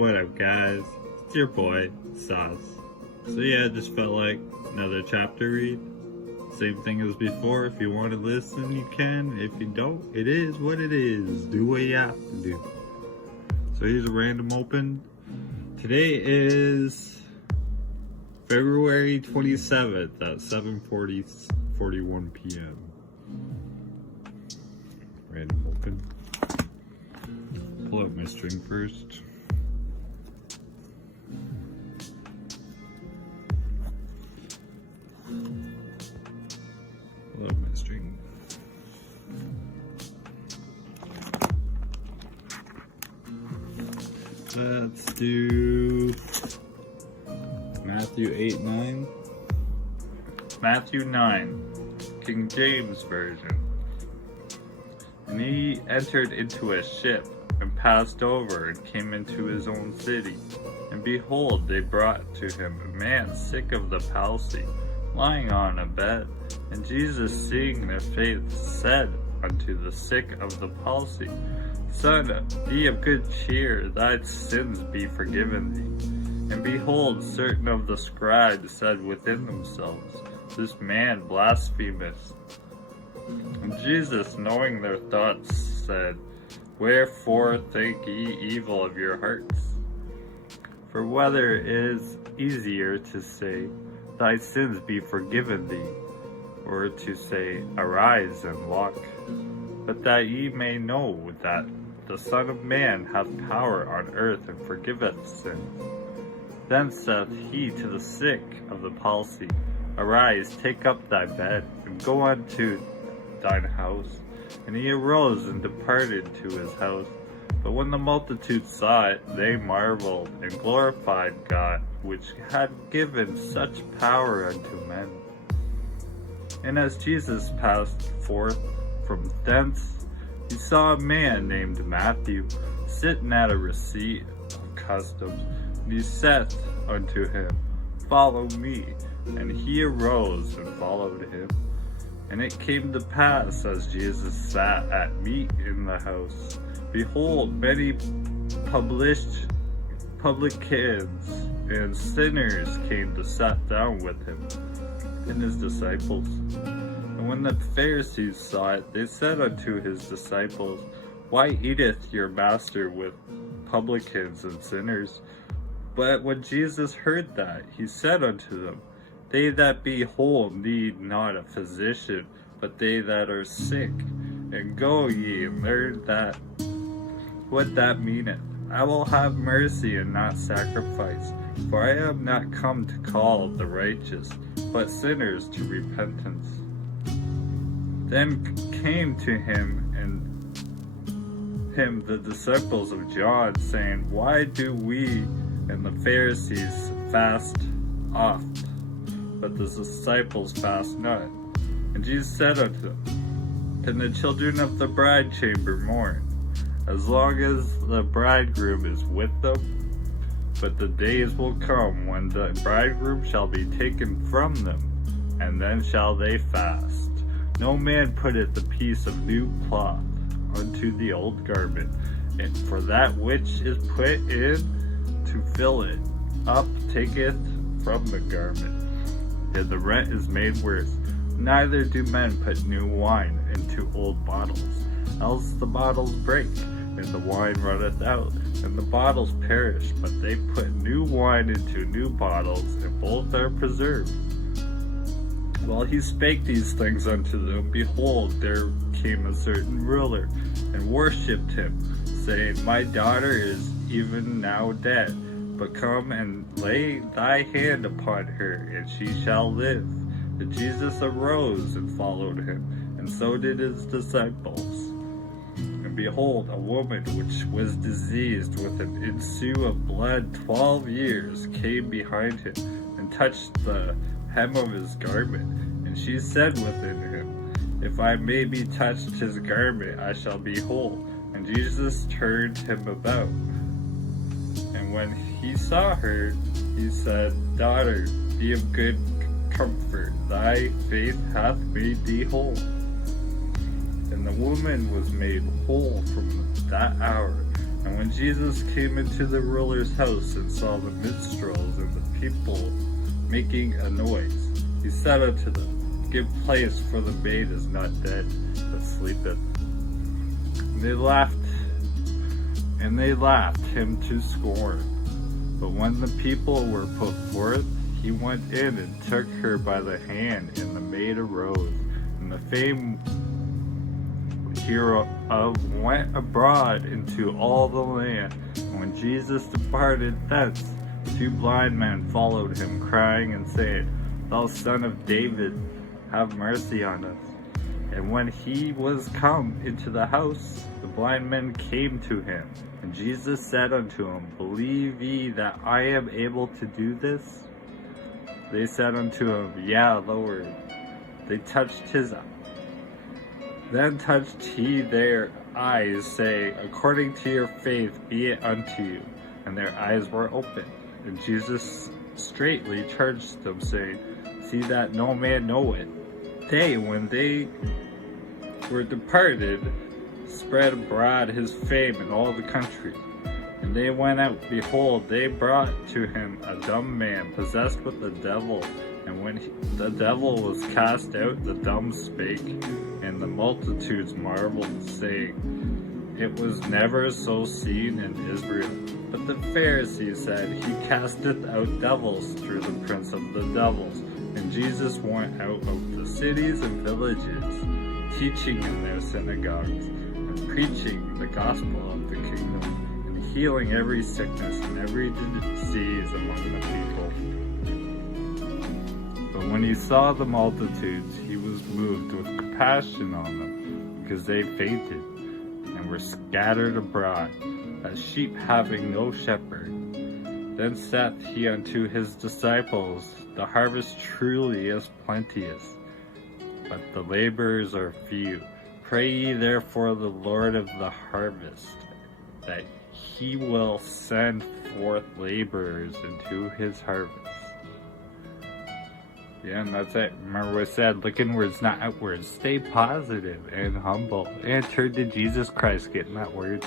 What up, guys? It's your boy, Sauce. So yeah, just felt like another chapter read. Same thing as before. If you want to listen, you can. If you don't, it is what it is. Do what you have to do. So here's a random open. Today is February 27th at 7:41 p.m. Random open. Pull out my string first. Pull out my string. Let's do Matthew 8:9. Matthew 9, King James Version. And he entered into a ship and passed over and came into his own city. And behold, they brought to him a man sick of the palsy, lying on a bed. And Jesus, seeing their faith, said unto the sick of the palsy, Son, be of good cheer, thy sins be forgiven thee. And behold, certain of the scribes said within themselves, This man blasphemeth. And Jesus, knowing their thoughts, said, Wherefore think ye evil of your hearts? For whether it is easier to say, Thy sins be forgiven thee, or to say, Arise and walk? But that ye may know that the Son of Man hath power on earth and forgiveth sins. Then saith he to the sick of the palsy, Arise, take up thy bed, and go unto thine house. And he arose and departed to his house. But when the multitude saw it, they marveled, and glorified God, which had given such power unto men. And as Jesus passed forth from thence, he saw a man named Matthew sitting at a receipt of customs. And he saith unto him, Follow me. And he arose and followed him. And it came to pass, as Jesus sat at meat in the house, behold, many publicans and sinners came to sit down with him and his disciples. And when the Pharisees saw it, they said unto his disciples, Why eateth your master with publicans and sinners? But when Jesus heard that, he said unto them, They that be whole need not a physician, but they that are sick. And go ye and learn that what that meaneth. I will have mercy and not sacrifice, for I am not come to call the righteous, but sinners to repentance. Then came to him the disciples of John, saying, Why do we and the Pharisees fast oft, but the disciples fast not? And Jesus said unto them, Can the children of the bride chamber mourn, as long as the bridegroom is with them? But the days will come when the bridegroom shall be taken from them, and then shall they fast. No man putteth a piece of new cloth unto the old garment, and for that which is put in to fill it up taketh from the garment, and the rent is made worse. Neither do men put new wine into old bottles, else the bottles break, and the wine runneth out, and the bottles perish. But they put new wine into new bottles, and both are preserved. While he spake these things unto them, behold, there came a certain ruler, and worshipped him, saying, My daughter is even now dead, but come and lay thy hand upon her, and she shall live. And Jesus arose and followed him, and so did his disciples. And behold, a woman which was diseased with an issue of blood 12 years came behind him, and touched the hem of his garment. And she said within him, If I may be touched his garment, I shall be whole. And Jesus turned him about. And when he saw her, he said, Daughter, be of good comfort, thy faith hath made thee whole. And the woman was made whole from that hour. And when Jesus came into the ruler's house and saw the minstrels and the people making a noise, he said unto them, Give place, for the maid is not dead, but sleepeth. And they laughed him to scorn. But when the people were put forth, he went in and took her by the hand, and the maid arose. And the fame hereof went abroad into all the land. And when Jesus departed thence, 2 blind men followed him, crying and saying, Thou son of David, have mercy on us. And when he was come into the house, the blind men came to him. And Jesus said unto them, Believe ye that I am able to do this? They said unto him, Yea, Lord. Then touched he their eyes, saying, According to your faith be it unto you. And their eyes were opened. And Jesus straitly charged them, saying, See that no man know it. They, when they were departed, spread abroad his fame in all the country. And they went out, behold, they brought to him a dumb man, possessed with the devil. And when the devil was cast out, the dumb spake, and the multitudes marveled, saying, It was never so seen in Israel. But the Pharisees said, He casteth out devils through the prince of the devils. And Jesus went out of the cities and villages, teaching in their synagogues, and preaching the gospel of the kingdom, and healing every sickness and every disease among the people. But when he saw the multitudes, he was moved with compassion on them, because they fainted, and were scattered abroad, as sheep having no shepherd. Then saith he unto his disciples, The harvest truly is plenteous, but the laborers are few. Pray ye therefore the Lord of the harvest, that he will send forth laborers into his harvest. Yeah, and that's it. Remember what I said, look inwards, not outwards. Stay positive and humble, and turn to Jesus Christ, getting that word.